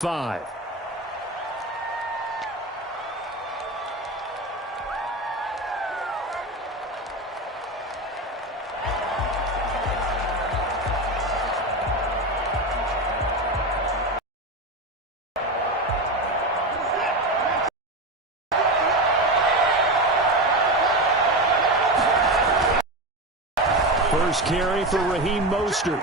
5. First carry for Raheem Mostert.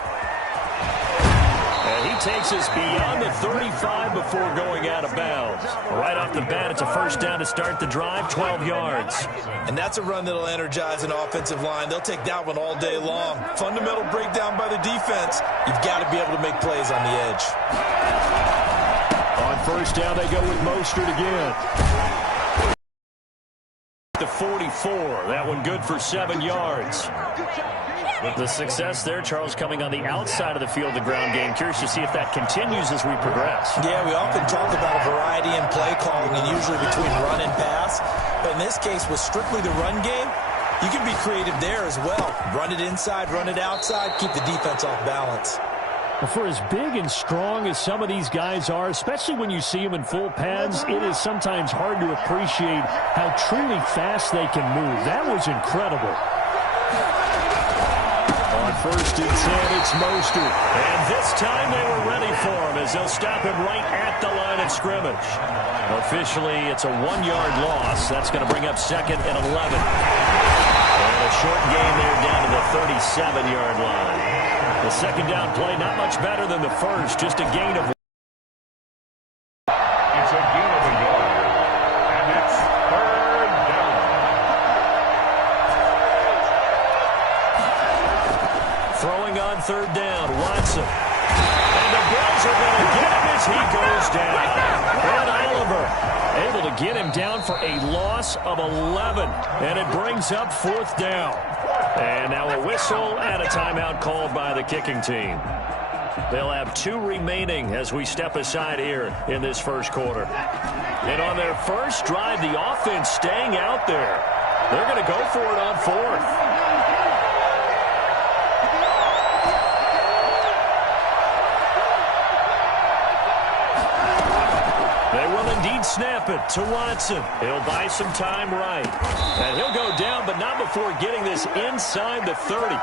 And he takes us beyond the 35 before going out of bounds. Right off the bat, it's a first down to start the drive, 12 yards. And that's a run that'll energize an offensive line. They'll take that one all day long. Fundamental breakdown by the defense. You've got to be able to make plays on the edge. On first down, they go with Mostert again. The 44. That one good for 7 yards. The success there, Charles, coming on the outside of the field, the ground game. Curious to see if that continues as we progress. Yeah, we often talk about a variety in play calling and usually between run and pass. But in this case, with strictly the run game, you can be creative there as well. Run it inside, run it outside, keep the defense off balance. For as big and strong as some of these guys are, especially when you see them in full pads, it is sometimes hard to appreciate how truly fast they can move. That was incredible. On first and 10, it's Mostert. And this time they were ready for him as they'll stop him right at the line of scrimmage. Officially, it's a 1-yard loss. That's going to bring up second and 11. And a short gain there down to the 37-yard line. The second down play, not much better than the first, just a gain of 1. It's a gain of 1 yard, and it's third down. Throwing on third down, Watson. And the Bills are going to get him as he goes down. Ed Oliver able to get him down for a loss of 11. And it brings up fourth down. And now a whistle and a timeout called by the kicking team. They'll have 2 remaining as we step aside here in this first quarter. And on their first drive, the offense staying out there. They're going to go for it on fourth. They will indeed snap it to Watson. He'll buy some time right. And he'll go down, but not before getting this inside the 30.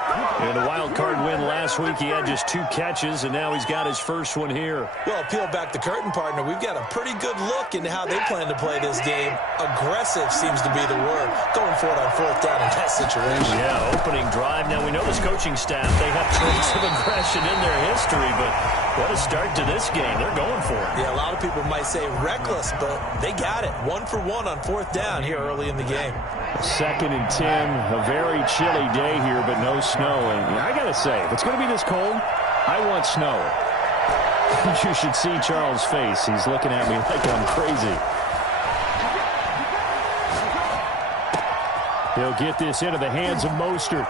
In a wild card win last week, he had just 2 catches, and now he's got his first one here. Well, peel back the curtain, partner. We've got a pretty good look into how they plan to play this game. Aggressive seems to be the word. Going for it on fourth down in that situation. Yeah, opening drive. Now, we know this coaching staff, they have traits of aggression in their history, but what a start to this game. They're going for it. Yeah, a lot of people might say reckless, but they got it. 1 for 1 on fourth down here early in the game. Second and 10, a very chilly day here, but no snow. And I got to say, if it's going to be this cold, I want snow. You should see Charles' face. He's looking at me like I'm crazy. He'll get this into the hands of Mostert.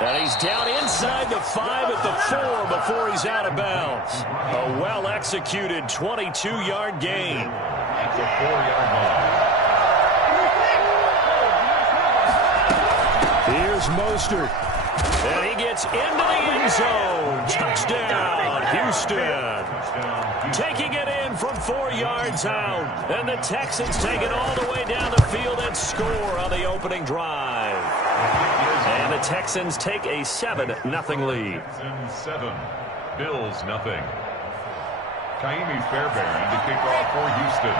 And he's down inside the 5 at the 4 before he's out of bounds. A well-executed 22-yard gain. It's a 4-yard line. Here's Mostert. And he gets into the end zone. Touchdown, Houston. Taking it in from 4 yards out. And the Texans take it all the way down the field and score on the opening drive. And the Texans take a 7-0 lead. 7, Bills nothing. Kaimi Fairbairn to kick off for Houston.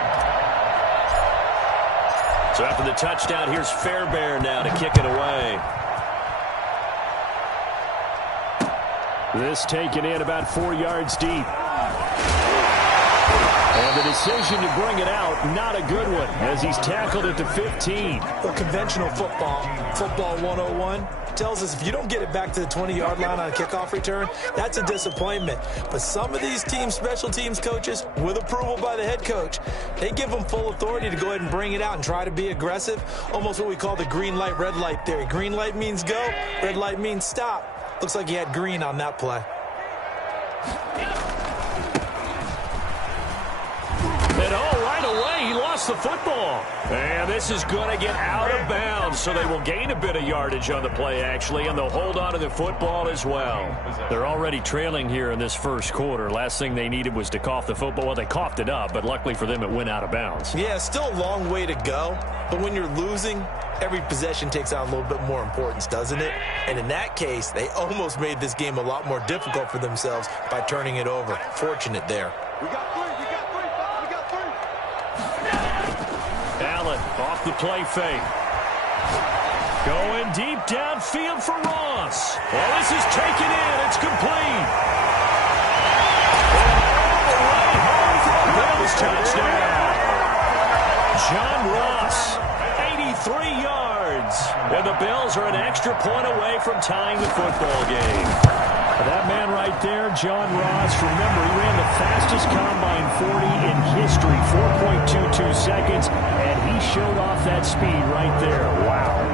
So after the touchdown, here's Fairbairn now to kick it away. This taken in about 4 yards deep. And the decision to bring it out, not a good one, as he's tackled at the 15. Well, conventional football 101, tells us if you don't get it back to the 20-yard line on a kickoff return, that's a disappointment. But some of these team special teams coaches, with approval by the head coach, they give them full authority to go ahead and bring it out and try to be aggressive, almost what we call the green light, red light theory. Green light means go, red light means stop. Looks like he had green on that play. And right away, he lost the football. And this is going to get out of bounds, so they will gain a bit of yardage on the play, actually, and they'll hold on to the football as well. They're already trailing here in this first quarter. Last thing they needed was to cough the football. Well, they coughed it up, but luckily for them, it went out of bounds. Yeah, still a long way to go, but when you're losing, every possession takes on a little bit more importance, doesn't it? And in that case, they almost made this game a lot more difficult for themselves by turning it over. Fortunate there. We got three. Allen off the play fake. Going deep downfield for Ross. Well, this is taken in. It's complete. And all the way home for a Bills touchdown. John Ross, 83 yards. And the Bills are an extra point away from tying the football game. That man right there, John Ross, remember, he ran the fastest combine 40 in history, 4.22 seconds, and he showed off that speed right there. Wow.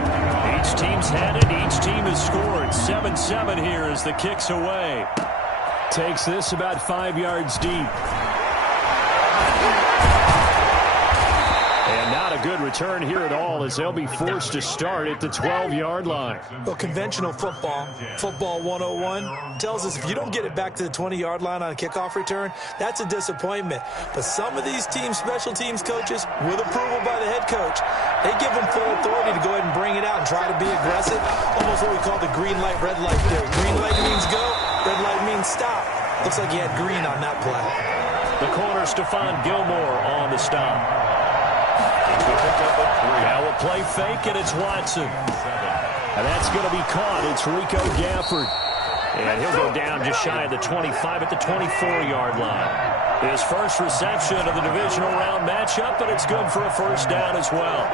Each team's had it. Each team has scored. 7-7 here as the kick's away. Takes this about 5 yards deep. And not a good return here at all as they'll be forced to start at the 12-yard line. Well, conventional football 101, tells us if you don't get it back to the 20-yard line on a kickoff return, that's a disappointment. But some of these special teams coaches, with approval by the head coach, they give them full authority to go ahead and bring it out and try to be aggressive. Almost what we call the green light, red light theory. Green light means go, red light means stop. Looks like he had green on that play. The corner, Stephon Gilmore on the stop. Now a play fake, and it's Watson. And that's going to be caught. It's Rico Gafford. And he'll go down just shy of the 25 at the 24-yard line. His first reception of the divisional round matchup, but it's good for a first down as well.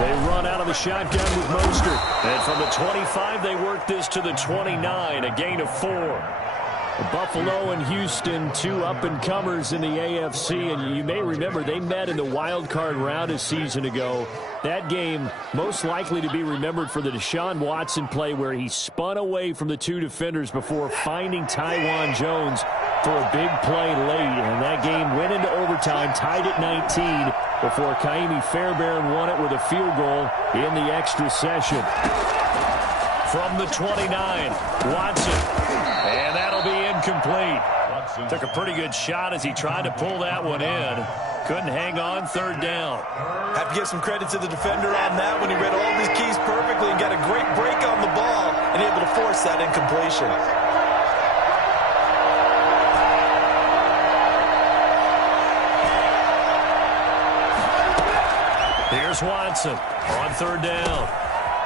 They run out of the shotgun with Mostert. And from the 25, they work this to the 29, a gain of 4. Buffalo and Houston, two up-and-comers in the AFC, and you may remember they met in the wild card round a season ago. That game most likely to be remembered for the Deshaun Watson play where he spun away from the two defenders before finding Tywan Jones for a big play late, and that game went into overtime, tied at 19, before Ka'imi Fairbairn won it with a field goal in the extra session. From the 29, Watson, and that'll be incomplete. Took a pretty good shot as he tried to pull that one in. Couldn't hang on, third down. Have to give some credit to the defender on that when he read all his keys perfectly and got a great break on the ball and able to force that incompletion. Here's Watson on third down.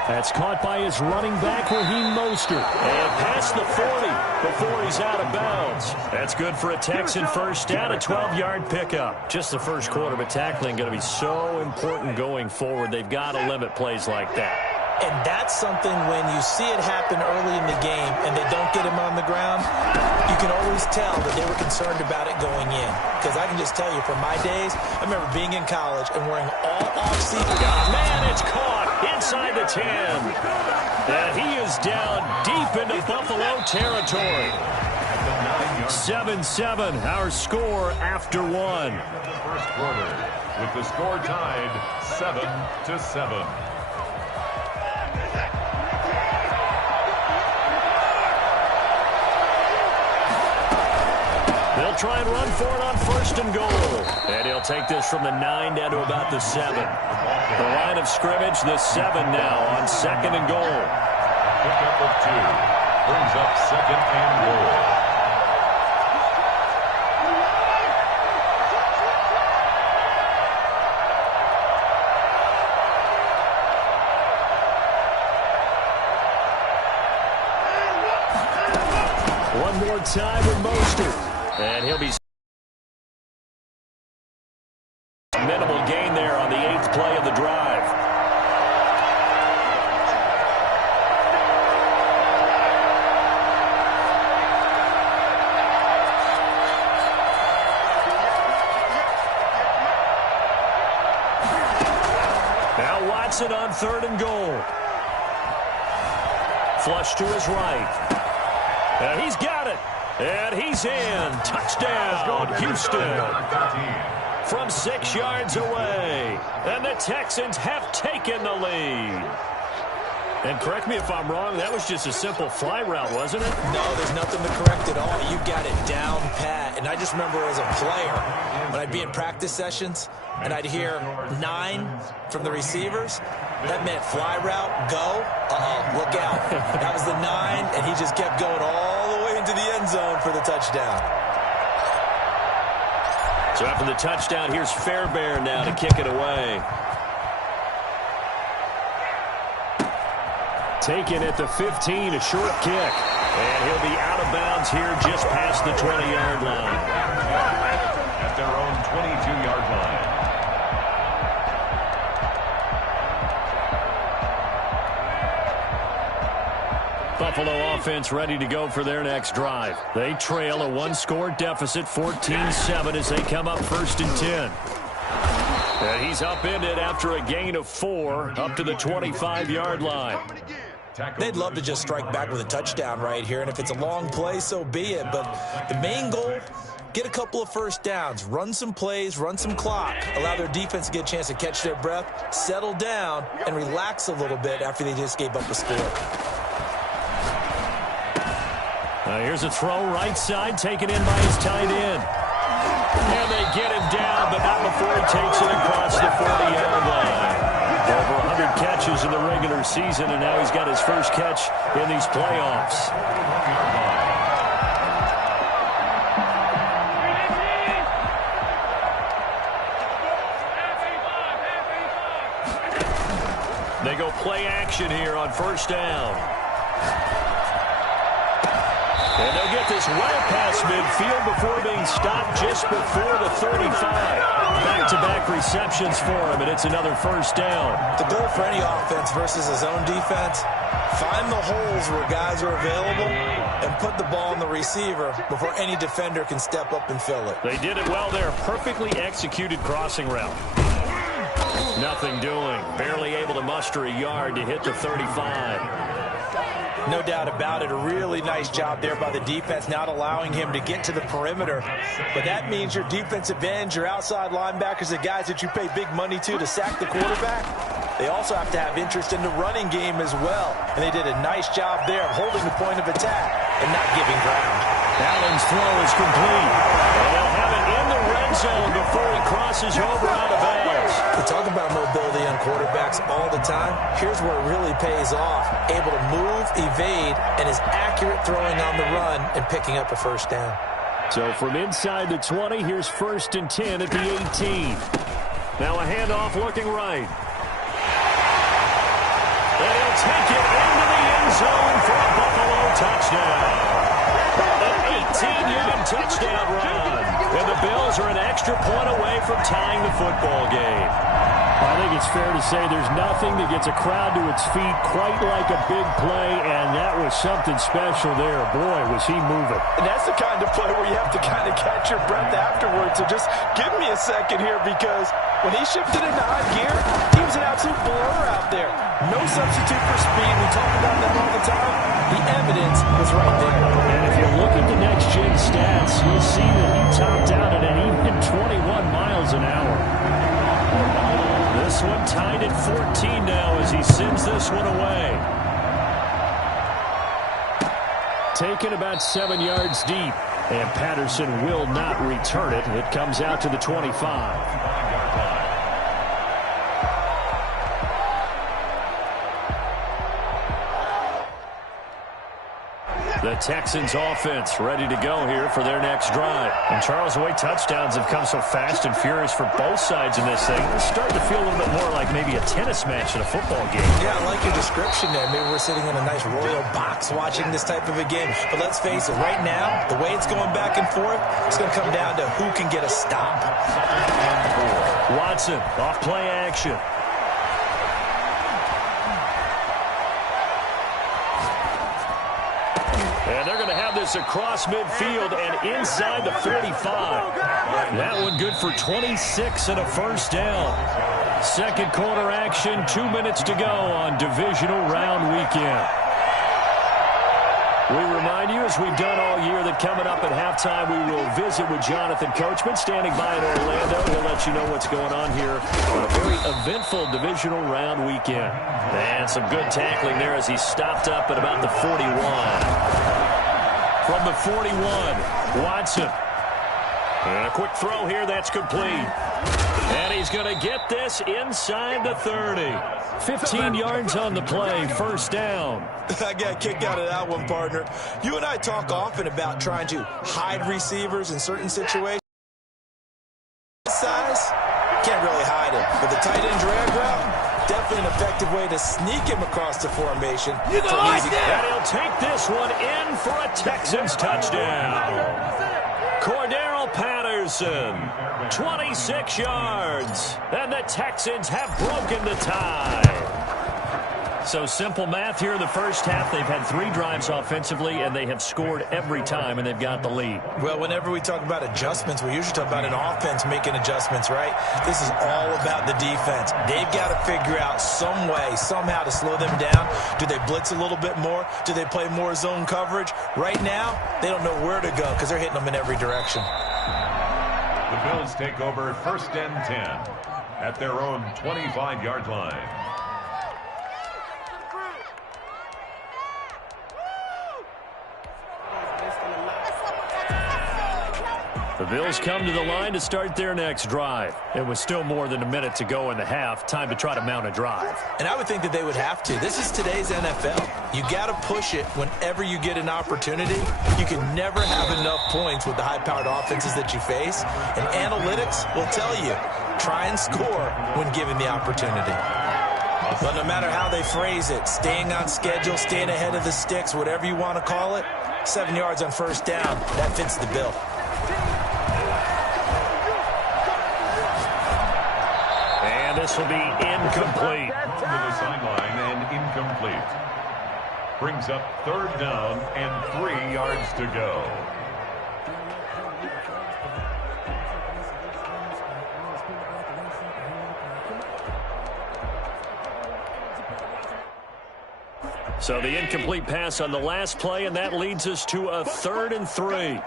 That's caught by his running back, Raheem Mostert. And past the 40 before he's out of bounds. That's good for a Texan first down, a 12-yard pickup. Just the first quarter, but tackling going to be so important going forward. They've got to limit plays like that. And that's something when you see it happen early in the game and they don't get him on the ground, you can always tell that they were concerned about it going in. Because I can just tell you from my days, I remember being in college and wearing all off-season. Man, it's caught inside the 10. And he is down deep into Buffalo territory. 7-7, our score after one. First quarter, with the score tied 7-7. They'll try and run for it on first and goal. And he'll take this from the 9 down to about the 7. The line of scrimmage, the 7 now on second and goal. Pickup of 2. Brings up second and goal. One more time with Mostert. And he'll be minimal gain there on the 8th play of the drive. Now Watson on third and goal. Flush to his right. And he's got it. And he's in. Touchdown, Houston. From 6 yards away. And the Texans have taken the lead. And correct me if I'm wrong, that was just a simple fly route, wasn't it? No, there's nothing to correct at all. You got it down pat. And I just remember as a player, when I'd be in practice sessions, and I'd hear 9 from the receivers, that meant fly route, go, look out. That was the 9, and he just kept going all the way into the end zone for the touchdown. So after the touchdown, here's Fairbairn now to kick it away. Taken at the 15, a short kick. And he'll be out of bounds here just past the 20-yard line. At their own 22-yard line. Buffalo offense ready to go for their next drive. They trail a 1-score deficit, 14-7 as they come up 1st and 10. And he's upended after a gain of 4 up to the 25-yard line. They'd love to just strike back with a touchdown right here, and if it's a long play, so be it. But the main goal, get a couple of first downs, run some plays, run some clock, allow their defense to get a chance to catch their breath, settle down, and relax a little bit after they just gave up a score. Here's a throw right side, taken in by his tight end. And they get him down, but not before he takes it across the 40-yard line. Over 100 catches in the regular season, and now he's got his first catch in these playoffs. They go play action here on 1st down. And they'll get this well past midfield before being stopped just before the 35. Back-to-back receptions for him, and it's another 1st down. The goal for any offense versus a zone defense, find the holes where guys are available and put the ball on the receiver before any defender can step up and fill it. They did it well there. Perfectly executed crossing route. Nothing doing. Barely able to muster a yard to hit the 35. No doubt about it. A really nice job there by the defense, not allowing him to get to the perimeter. But that means your defensive ends, your outside linebackers, the guys that you pay big money to sack the quarterback, they also have to have interest in the running game as well. And they did a nice job there of holding the point of attack and not giving ground. Allen's throw is complete. And they'll have it in the red zone before he crosses over out of bounds. We talk about mobility on quarterbacks all the time. Here's where it really pays off. Able to move, evade, and is accurate throwing on the run and picking up a 1st down. So from inside the 20, here's 1st and 10 at the 18. Now a handoff looking right. And he'll take it into the end zone for a Buffalo touchdown. An 18-yard touchdown run. And the Bills are an extra point away from tying the football game. I think it's fair to say there's nothing that gets a crowd to its feet quite like a big play, and that was something special there. Boy, was he moving. And that's the kind of play where you have to kind of catch your breath afterwards. So just give me a second here, because when he shifted into high gear, he was an absolute blur out there. No substitute for speed. We talk about that all the time. The evidence was right there. And if you look at the next-gen stats, you'll see that he topped out at an even 21 miles an hour. This one tied at 14 now as he sends this one away. Taken about 7 yards deep, and Patterson will not return it. It comes out to the 25. The Texans offense ready to go here for their next drive. And Charles, the way touchdowns have come so fast and furious for both sides in this thing, it's starting to feel a little bit more like maybe a tennis match in a football game. Yeah, I like your description there. Maybe we're sitting in a nice royal box watching this type of a game. But let's face it, right now, the way it's going back and forth, it's going to come down to who can get a stop. Watson off play action. And they're going to have this across midfield and inside the 45. That one good for 26 and a 1st down. Second quarter action, 2 minutes to go on divisional round weekend. We remind you, as we've done all year, that coming up at halftime, we will visit with Jonathan Coachman, standing by in Orlando. He'll let you know what's going on here on a very eventful divisional round weekend. And some good tackling there as he stopped up at about the 41. From the 41, Watson. And a quick throw here that's complete. And he's going to get this inside the 30. 15 yards on the play, first down. I got a kick out of that one, partner. You and I talk often about trying to hide receivers in certain situations. Size, can't really hide him. But the tight end drag route, definitely an effective way to sneak him across the formation. You go like that. And he'll take this one in for a Texans touchdown. Cordero Patterson, 26 yards, and the Texans have broken the tie. So simple math here in the first half. They've had 3 drives offensively, and they have scored every time, and they've got the lead. Well, whenever we talk about adjustments, we usually talk about an offense making adjustments, right? This is all about the defense. They've got to figure out some way, somehow to slow them down. Do they blitz a little bit more? Do they play more zone coverage? Right now, they don't know where to go because they're hitting them in every direction. The Bills take over 1st and 10 at their own 25-yard line. The Bills come to the line to start their next drive. It was still more than a minute to go in the half. Time to try to mount a drive. And I would think that they would have to. This is today's NFL. You got to push it whenever you get an opportunity. You can never have enough points with the high-powered offenses that you face. And analytics will tell you, try and score when given the opportunity. But no matter how they phrase it, staying on schedule, staying ahead of the sticks, whatever you want to call it, 7 yards on first down, that fits the bill. This will be incomplete. To the sideline and incomplete. Brings up 3rd down and 3 yards to go. So the incomplete pass on the last play, and that leads us to a 3rd and 3.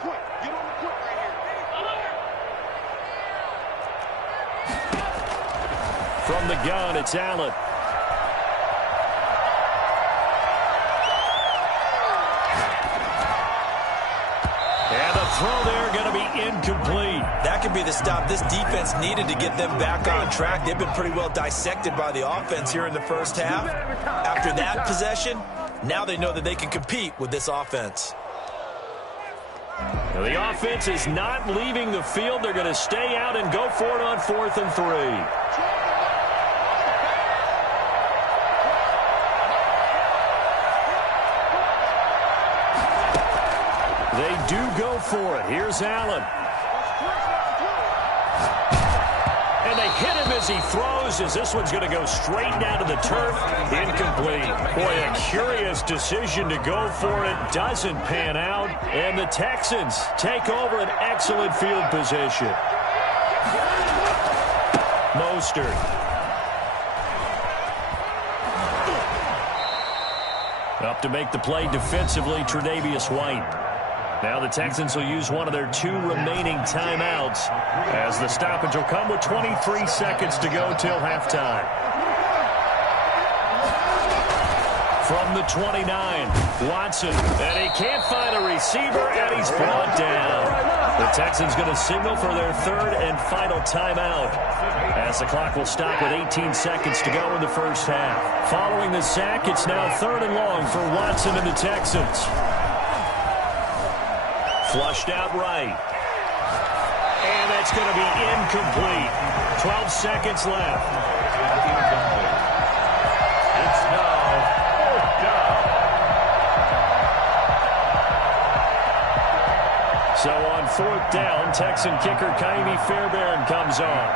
From the gun, it's Allen. And the throw there going to be incomplete. That could be the stop this defense needed to get them back on track. They've been pretty well dissected by the offense here in the first half. After that possession, now they know that they can compete with this offense. Now the offense is not leaving the field. They're going to stay out and go for it on 4th and 3. They do go for it. Here's Allen. And they hit him as he throws, as this one's going to go straight down to the turf. Incomplete. Boy, a curious decision to go for it. Doesn't pan out. And the Texans take over an excellent field position. Mostert. Up to make the play defensively, Tre'Davious White. Now the Texans will use one of their 2 remaining timeouts as the stoppage will come with 23 seconds to go till halftime. From the 29, Watson, and he can't find a receiver, and he's brought down. The Texans going to signal for their 3rd and final timeout as the clock will stop with 18 seconds to go in the first half. Following the sack, it's now 3rd and long for Watson and the Texans. Flushed out right. And that's going to be incomplete. 12 seconds left. It's now 4th down. So on 4th down, Texan kicker Ka'imi Fairbairn comes on.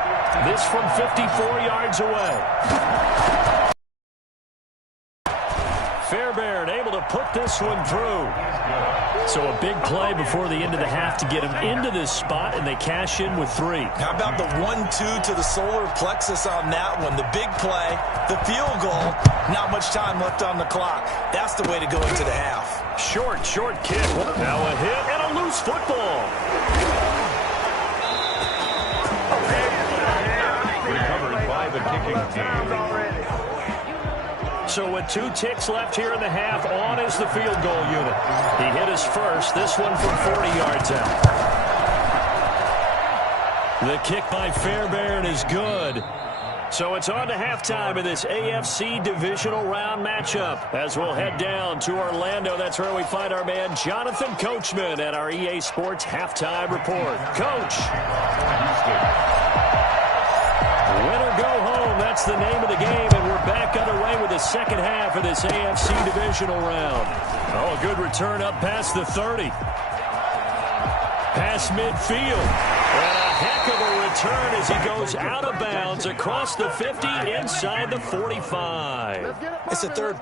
This from 54 yards away. Fairbairn able to put this one through. So a big play before the end of the half to get him into this spot, and they cash in with 3. How about the 1-2 to the solar plexus on that one? The big play, the field goal, not much time left on the clock. That's the way to go into the half. Short kick. Now a hit and a loose football. Recovered by the kicking team. So with 2 ticks left here in the half, on is the field goal unit. He hit his first, this one from 40 yards out. The kick by Fairbairn is good. So it's on to halftime in this AFC divisional round matchup. As we'll head down to Orlando, that's where we find our man Jonathan Coachman at our EA Sports Halftime Report. Coach. Win or go home, that's the name of the game, and we're back underway with the second half of this AFC divisional round. Oh, a good return up past the 30. Past midfield. And a heck of a return as he goes out of bounds across the 50 inside the 45. It's a third.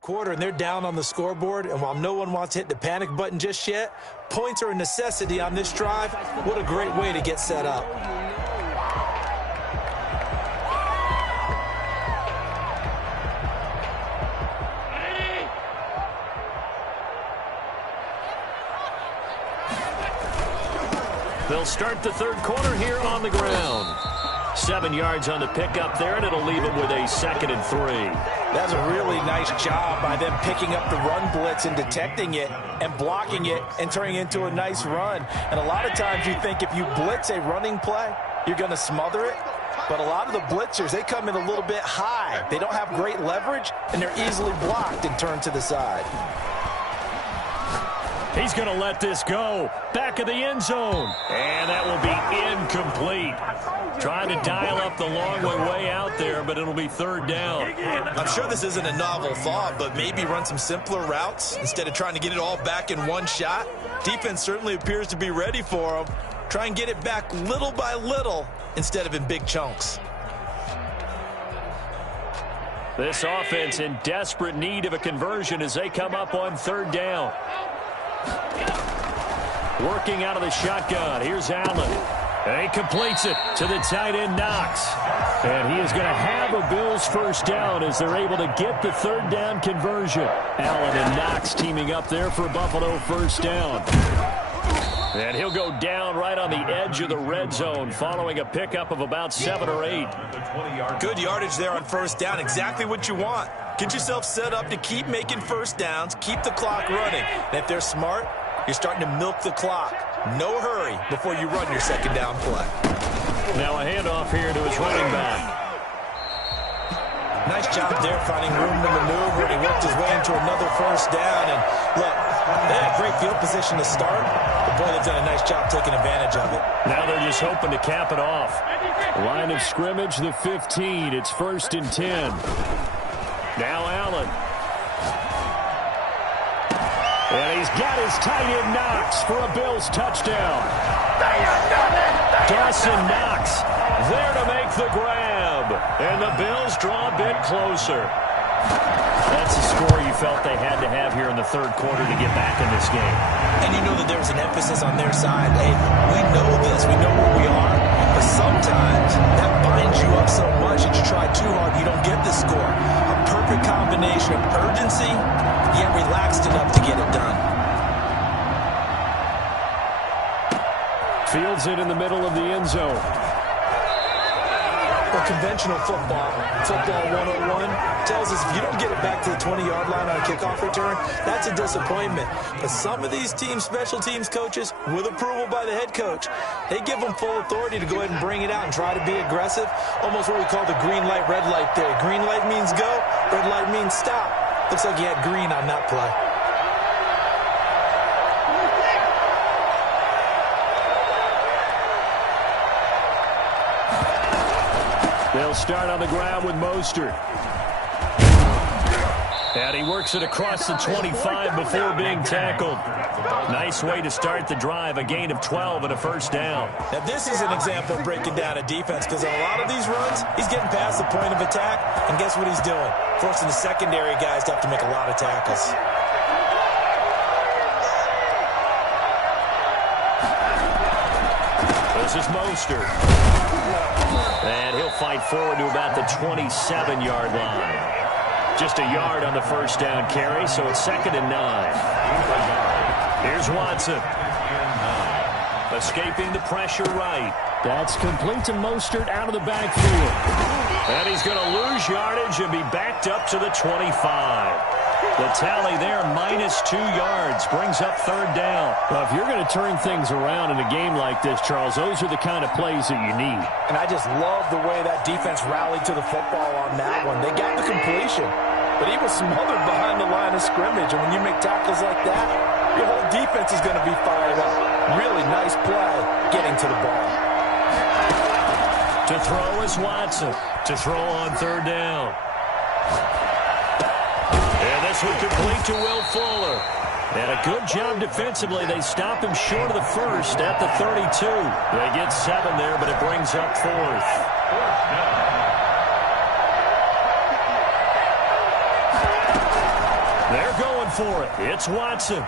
Quarter, and they're down on the scoreboard, and while no one wants to hit the panic button just yet, points are a necessity on this drive. What a great way to get set up. They'll start the third quarter here on the ground. 7 yards on the pickup there, and it'll leave them with a 2nd and 3. That's a really nice job by them picking up the run blitz and detecting it and blocking it and turning it into a nice run. And a lot of times you think if you blitz a running play, you're going to smother it. But a lot of the blitzers, they come in a little bit high. They don't have great leverage, and they're easily blocked and turned to the side. He's going to let this go. Back of the end zone. And that will be incomplete. Trying to dial up the long way out there, but it'll be third down. I'm sure this isn't a novel thought, but maybe run some simpler routes instead of trying to get it all back in one shot. Defense certainly appears to be ready for them. Try and get it back little by little instead of in big chunks. This offense in desperate need of a conversion as they come up on third down. Working out of the shotgun. Here's Allen. And he completes it to the tight end, Knox. And he is going to have a Bills first down as they're able to get the third down conversion. Allen and Knox teaming up there for Buffalo first down. And he'll go down right on the edge of the red zone following a pickup of about 7 or 8. Good yardage there on first down. Exactly what you want. Get yourself set up to keep making first downs, keep the clock running. And if they're smart, you're starting to milk the clock. No hurry before you run your second down play. Now a handoff here to his running back. Nice job there finding room to maneuver, and he worked his way into another first down. And look, they had great field position to start, but boy, they've done a nice job taking advantage of it. Now they're just hoping to cap it off. Line of scrimmage, the 15. It's 1st and 10. Now Allen. And he's got his tight end Knox for a Bills touchdown. Dawson Knox there to make the grab. And the Bills draw a bit closer. That's a score you felt they had to have here in the third quarter to get back in this game. And you know that there's an emphasis on their side. Hey, we know this. We know where we are. But sometimes that binds you up so much that you try too hard, you don't get the score. A perfect combination of urgency, yet relaxed enough to get it done. Fields it in the middle of the end zone. Well, conventional football 101, tells us if you don't get it back to the 20-yard line on a kickoff return, that's a disappointment. But some of these special teams coaches, with approval by the head coach, they give them full authority to go ahead and bring it out and try to be aggressive. Almost what we call the green light, red light theory. Green light means go, red light means stop. Looks like he had green on that play. They'll start on the ground with Mostert. And he works it across the 25 before being tackled. Nice way to start the drive, a gain of 12 and a first down. Now, this is an example of breaking down a defense because on a lot of these runs, he's getting past the point of attack, and guess what he's doing? Forcing the secondary guys to have to make a lot of tackles. This is Mostert. And he'll fight forward to about the 27-yard line. Just a yard on the first down carry, so it's 2nd and 9. Here's Watson. Escaping the pressure right. That's complete to Mostert out of the backfield. And he's going to lose yardage and be backed up to the 25. The tally there, -2 yards, brings up 3rd down. Well, if you're going to turn things around in a game like this, Charles, those are the kind of plays that you need. And I just love the way that defense rallied to the football on that one. They got the completion, but he was smothered behind the line of scrimmage. And when you make tackles like that, your whole defense is going to be fired up. Really nice play getting to the ball. To throw is Watson. To throw on 3rd down. And this one complete to Will Fuller. And a good job defensively. They stop him short of the first at the 32. They get 7 there, but it brings up 4th. They're going for it. It's Watson.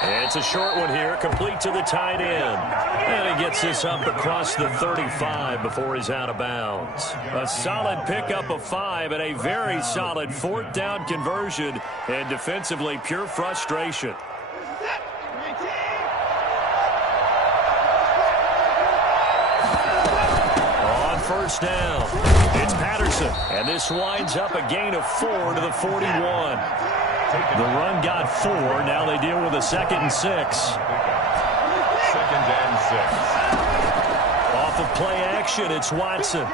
And it's a short one here, complete to the tight end. And he gets this up across the 35 before he's out of bounds. A solid pickup of 5 and a very solid 4th down conversion. And defensively, pure frustration. On 1st down, it's Patterson. And this winds up a gain of 4 to the 41. The run got 4. Now they deal with a 2nd and 6. 2nd and 6. Off of play action, it's Watson.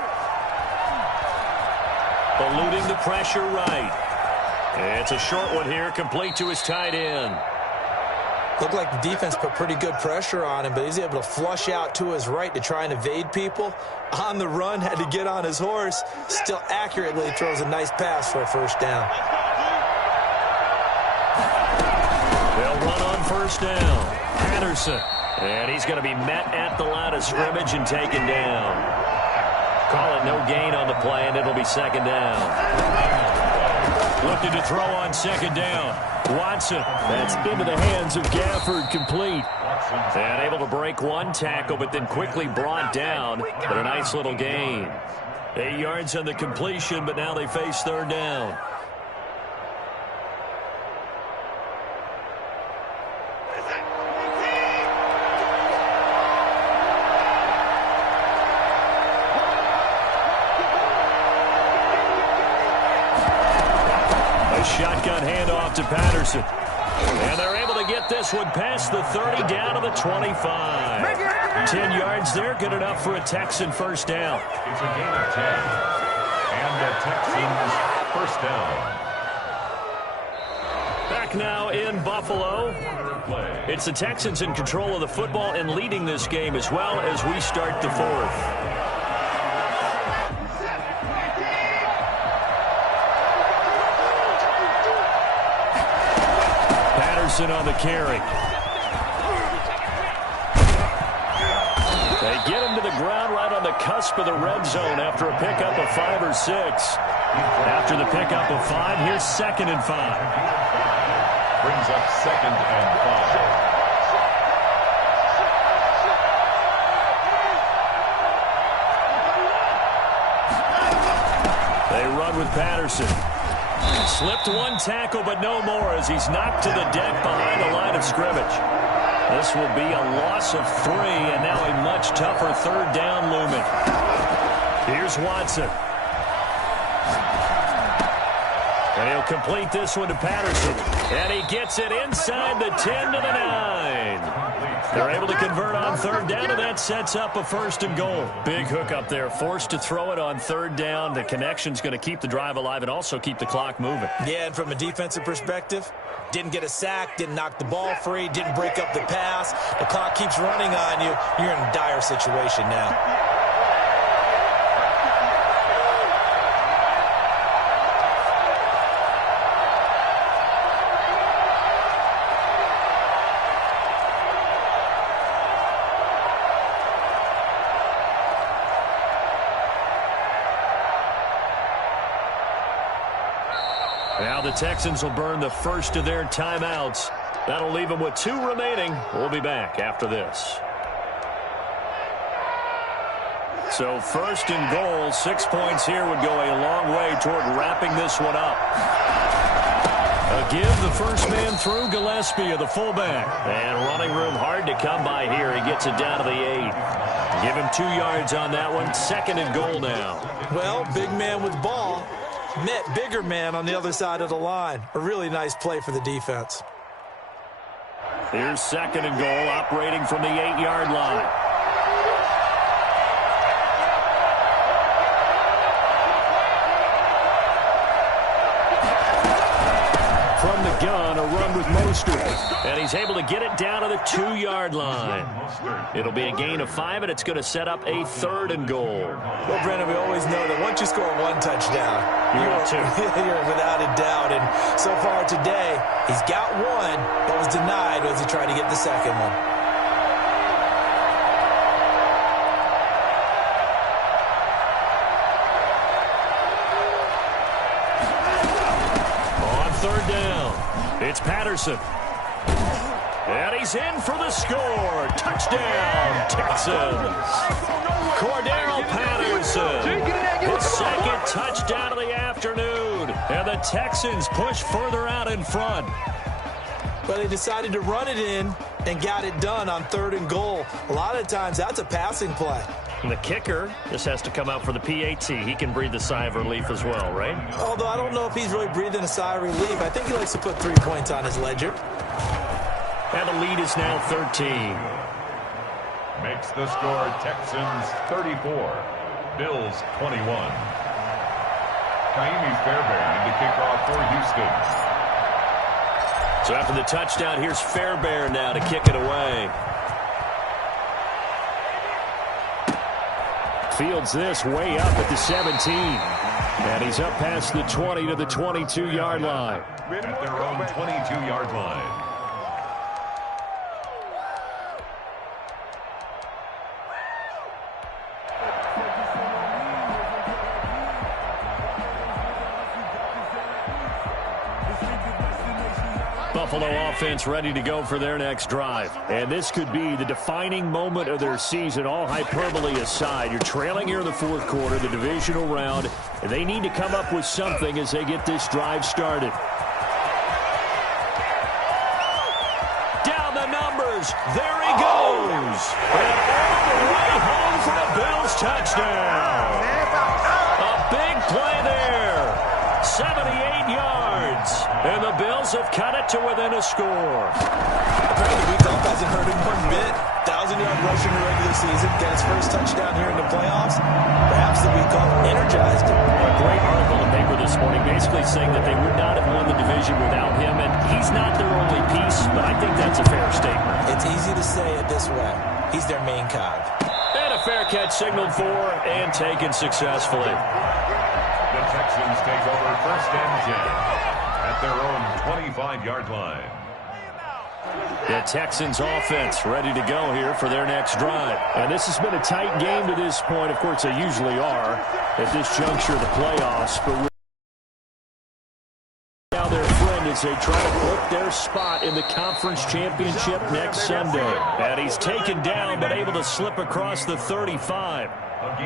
Eluding the pressure right. It's a short one here, complete to his tight end. Looked like the defense put pretty good pressure on him, but he's able to flush out to his right to try and evade people. On the run, had to get on his horse. Still accurately throws a nice pass for a 1st down. They'll run on 1st down. Patterson. And he's going to be met at the line of scrimmage and taken down. Call it no gain on the play, and it'll be 2nd down. Looking to throw on 2nd down. Watson. That's into the hands of Gafford, complete. And able to break one tackle, but then quickly brought down. But a nice little gain. 8 yards on the completion, but now they face 3rd down. Shotgun handoff to Patterson. And they're able to get this one past the 30 down to the 25. 10 yards there, good enough for a Texan 1st down. It's a gain of 10. And the Texans 1st down. Back now in Buffalo. It's the Texans in control of the football and leading this game as well as we start the 4th. On the carry. They get him to the ground right on the cusp of the red zone after a pickup of 5 or 6. After the pickup of 5, here's 2nd and 5. Brings up 2nd and 5. They run with Patterson. Slipped one tackle, but no more as he's knocked to the deck behind the line of scrimmage. This will be a loss of 3, and now a much tougher 3rd down looming. Here's Watson. And he'll complete this one to Patterson. And he gets it inside the 10 to the 9. They're able to convert on 3rd down, and that sets up a 1st and goal. Big hook up there, forced to throw it on 3rd down. The connection's going to keep the drive alive and also keep the clock moving. Yeah, and from a defensive perspective, didn't get a sack, didn't knock the ball free, didn't break up the pass. The clock keeps running on you. You're in a dire situation now. Now the Texans will burn the first of their timeouts. That'll leave them with 2 remaining. We'll be back after this. So first and goal, 6 points here would go a long way toward wrapping this one up. A give, the first man through, Gillespie of the fullback. And running room hard to come by here. He gets it down to the 8. Give him 2 yards on that one. Second and goal now. Well, big man with ball met bigger man on the other side of the line. A really nice play for the defense. Here's second and goal, operating from the 8-yard line. From the gun, a run with Mostert. And he's able to get it down to the 2-yard line. It'll be a gain of 5, and it's going to set up a third and goal. Well, Brandon, we always know that once you score 1 touchdown, you're without a doubt. And so far today, he's got 1, but was denied as he tried to get the second one. Third down. It's Patterson. And he's in for the score. Touchdown, Texans. Cordero Patterson. His second touchdown of the afternoon. And the Texans push further out in front. But they decided to run it in and got it done on third and goal. A lot of times that's a passing play. And the kicker just has to come out for the PAT. He can breathe a sigh of relief as well, right? Although I don't know if he's really breathing a sigh of relief. I think he likes to put 3 points on his ledger. And the lead is now 13. Makes the score Texans 34, Bills 21. Kaimi Fairbairn to kick off for Houston. So after the touchdown, here's Fairbairn now to kick it away. Fields this way up at the 17. And he's up past the 20 to the 22-yard line. At their own 22-yard line. Buffalo offense ready to go for their next drive. And this could be the defining moment of their season, all hyperbole aside. You're trailing here in the fourth quarter, the divisional round, and they need to come up with something as they get this drive started. Down the numbers. There he goes. And all the way home for a Bills touchdown. A big play there. 78 yards. And the Bills have cut it to within a score. Apparently the week off hasn't hurt him one bit. 1,000-yard rush in the regular season. Get his first touchdown here in the playoffs. Perhaps the week off energized him. A great article in the paper this morning basically saying that they would not have won the division without him. And he's not their only piece, but I think that's a fair statement. It's easy to say it this way. He's their main cog. And a fair catch signaled for and taken successfully. The Texans take over first and 10 at their own 25-yard line. The Texans offense ready to go here for their next drive. And this has been a tight game to this point. Of course, they usually are at this juncture of the playoffs. But now their friend as they try to book their spot in the conference championship next Sunday. And he's taken down but able to slip across the 35.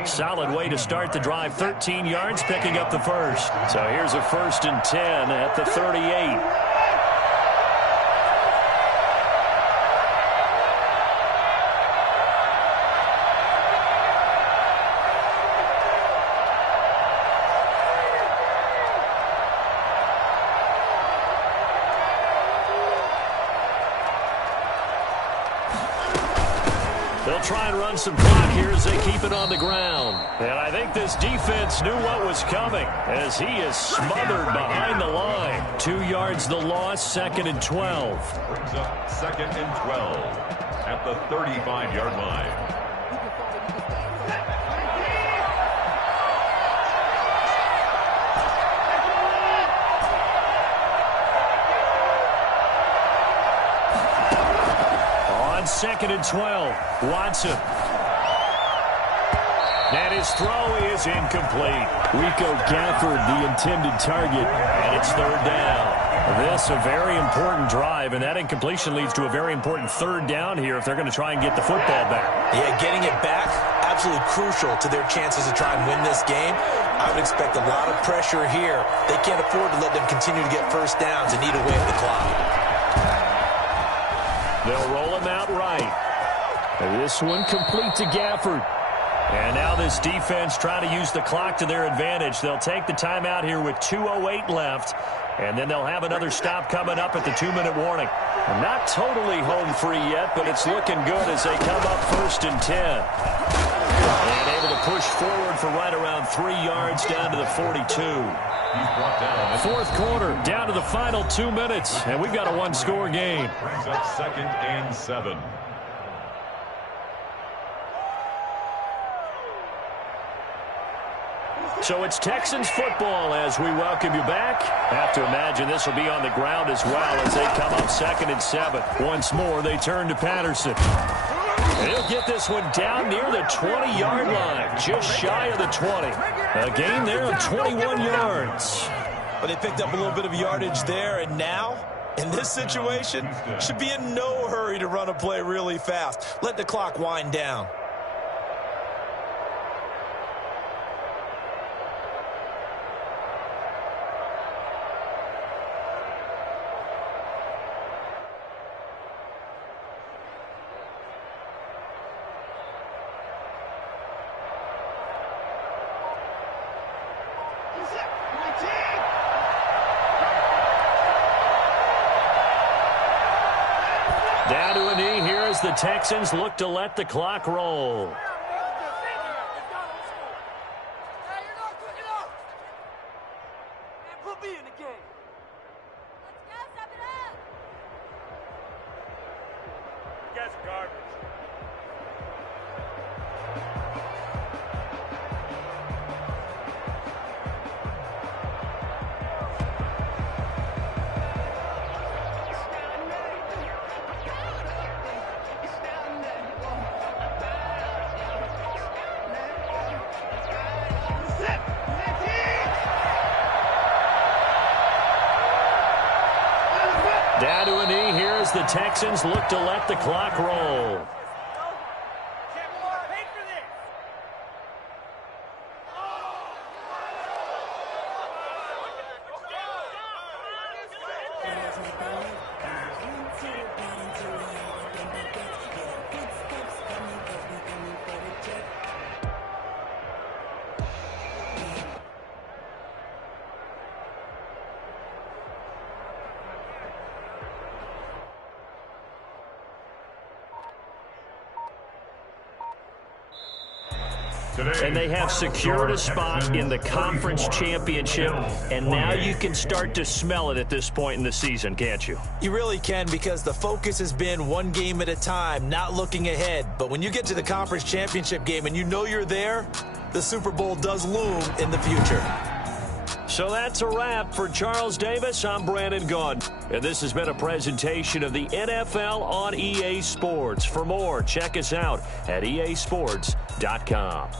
Solid way to start the drive. 13 yards, picking up the first. So here's a 1st and 10 at the 38. They'll try and run some clock here as they keep it on the ground. And I think this defense knew what was coming as he is smothered behind the line. 2 yards the loss, 2nd and 12. Brings up 2nd and 12 at the 35-yard line. On 2nd and 12, Watson. And his throw is incomplete. Rico Gafford, the intended target, and it's third down. This a very important drive, and that incompletion leads to a very important third down here if they're going to try and get the football back. Yeah, getting it back, absolutely crucial to their chances to try and win this game. I would expect a lot of pressure here. They can't afford to let them continue to get first downs and eat away at the clock. They'll roll him out right. And this one complete to Gafford. And now this defense trying to use the clock to their advantage. They'll take the timeout here with 2:08 left. And then they'll have another stop coming up at the 2-minute warning. Not totally home free yet, but it's looking good as they come up 1st and 10. And able to push forward for right around 3 yards down to the 42. Fourth quarter, down to the final 2 minutes, and we've got a one-score game. Brings up 2nd and 7. So it's Texans football as we welcome you back. Have to imagine this will be on the ground as well as they come up 2nd and 7. Once more, they turn to Patterson. And he'll get this one down near the 20-yard line, just shy of the 20. A gain there of 21 yards. But they picked up a little bit of yardage there, and now, in this situation, should be in no hurry to run a play really fast. Let the clock wind down. Down to a knee here as the Texans look to let the clock roll. Down to a knee here as the Texans look to let the clock roll. And they have secured a spot in the conference championship, and now you can start to smell it at this point in the season, can't you? You really can, because the focus has been one game at a time, not looking ahead. But when you get to the conference championship game and you know you're there, the Super Bowl does loom in the future. So that's a wrap for Charles Davis. I'm Brandon Gaudin, and this has been a presentation of the NFL on EA Sports. For more, check us out at easports.com.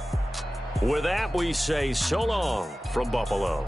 With that, we say so long from Buffalo.